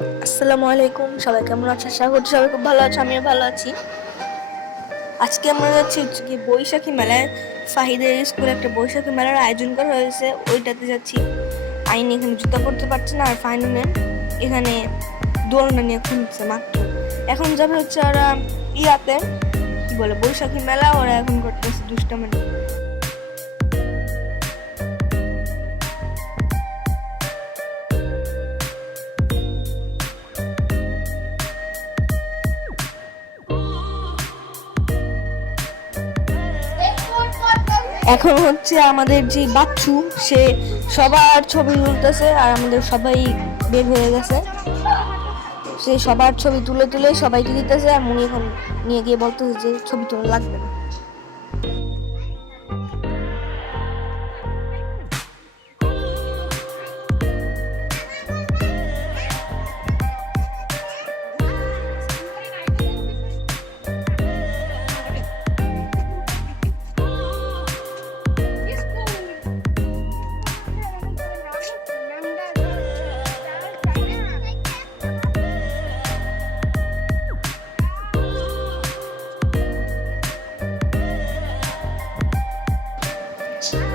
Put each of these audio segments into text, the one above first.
আসসালামু আলাইকুম, সবাই কেমন আছে? আশা করি সবাই খুব ভালো আছে, আমিও ভালো আছি। আজকে আমরা যাচ্ছি হচ্ছে কি বৈশাখী মেলায়। ফাহিদের স্কুলে একটা বৈশাখী মেলার আয়োজন করা হয়েছে, ওইটাতে যাচ্ছি। আইন এখানে জুতা পরতে পারছে না, আর ফাইনাল এখানে দোলনা নিয়ে খুলছে মাত্র। এখন যাবে হচ্ছে ওরা ইয়াতে, কি বলে, বৈশাখী মেলা। ওরা এখন করতেছে দুষ্টামি। এখন হচ্ছে আমাদের যে বাচ্চু, সে সবার ছবি তুলতেছে, আর আমাদের সবাই বের হয়ে গেছে। সে সবার ছবি তুলে তুলে সবাইকে দিতেছে, আর মুনি এখন নিয়ে গিয়ে বলতেছে যে ছবি তোলা লাগবে না।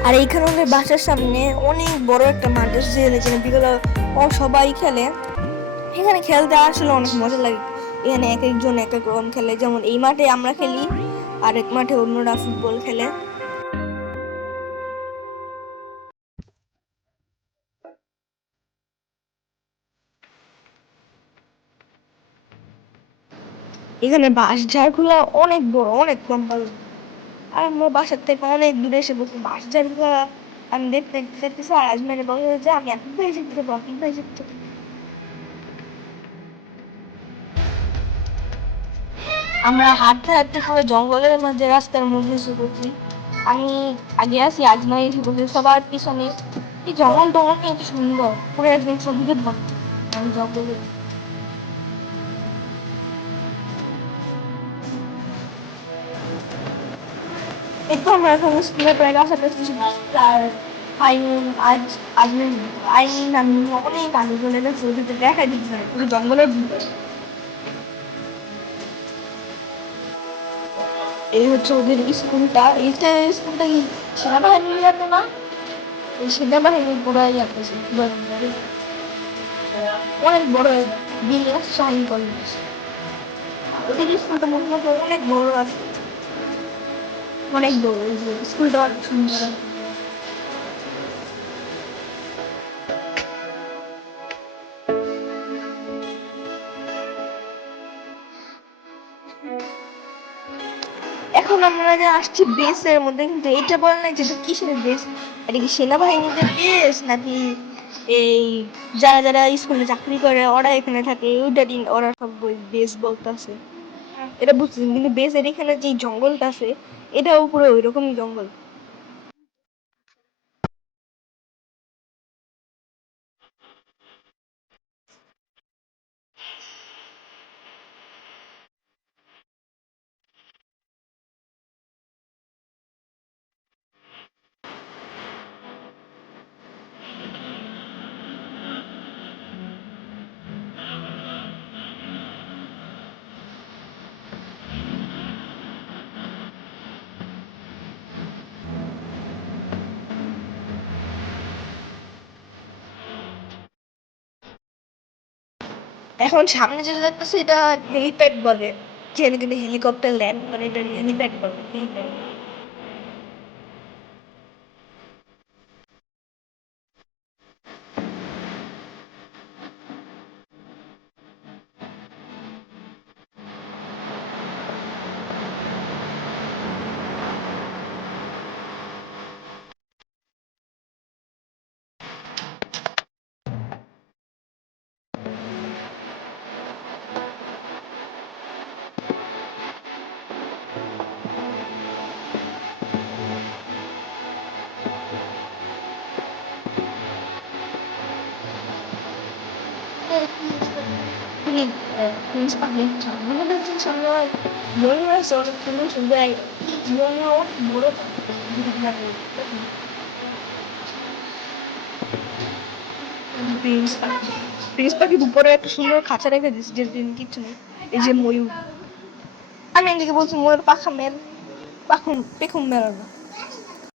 আর এইখানে ওদের বাসার সামনে অনেক বড় একটা মাঠ আছে, যেখানে বিকেলে সবাই খেলে। এখানে খেলতে আসলে অনেক মজা লাগে। এখানে এক একজন এক এক রকম খেলে, যেমন এই মাঠে আমরা খেলি, আর এক মাঠে অন্যরা ফুটবল খেলে। এখানে বাঁশ ঝাড়গুলা অনেক বড়, অনেক লম্বা। আর আমার বাসার থেকে অনেক দূরে এসে বসে বাঁশ ঝাড়গুলা আমি দেখতে দেখতেছি, আর আজমাইরে বলে যে আমি এখন ভাই শিখতে পারবো, এখন ভাই শিখতে। আমরা হাঁটতে হাঁটতে পুরো জঙ্গলের মধ্যে রাস্তার মধ্যে এসে পড়ছি। আমি আগে আছি, আজমাই এসে বসে সবার পিছনে। এই জঙ্গলটা অনেক সুন্দর, পুরো একদম সবুজের মতো। আমি জঙ্গলে একটু আমরা এখন স্কুলে প্রায় কাছাকাছি। আর আইন আজ আজমির আইন আমি অনেক আগে চলে গেছে, ওদেরকে দেখা দিচ্ছে না, পুরো জঙ্গলের ভিতরে। এই হচ্ছে ওদের স্কুলটা। এইটা স্কুলটা কি সেনাবাহিনীর ইয়াতে না? এই সেনাবাহিনীর পুরাই ইয়াতে অনেক বড় বিল্ডিং, শাহিন কলেজ। ওদের স্কুলটা মনে হয় অনেক বড় আছে, অনেক বড়। এই যে স্কুলটা অনেক সুন্দর। এখন আমরা যে আসছি বেসের মধ্যে, কিন্তু এটা বলে না যেটা কিসের বেস। এটা কি সেনাবাহিনীদের বেস, নাকি এই যারা যারা স্কুলে চাকরি করে ওরা এখানে থাকে ওইটারই ওরা সব বেস বলতেছে। এটা বুঝছি, কিন্তু বেসের এখানে যে জঙ্গলটা আছে, এটাও পুরো ওই রকমই জঙ্গল। এখন সামনে যেটা দেখতেছে এটা হেলিপ্যাড বলে, যেখানে কিন্তু হেলিকপ্টার ল্যান্ড করে, এটা হেলিপ্যাড বলে, হেলিপ্যাড। সুন্দর ফিস পাখির উপরে একটা সুন্দর খাঁচা রেখে দিস, যে কিচ্ছু নেই। এই যে ময়ূর, আমি এদিকে বলছি ময়ূর পাখা মেল, পাখুন পেখম মেলো না।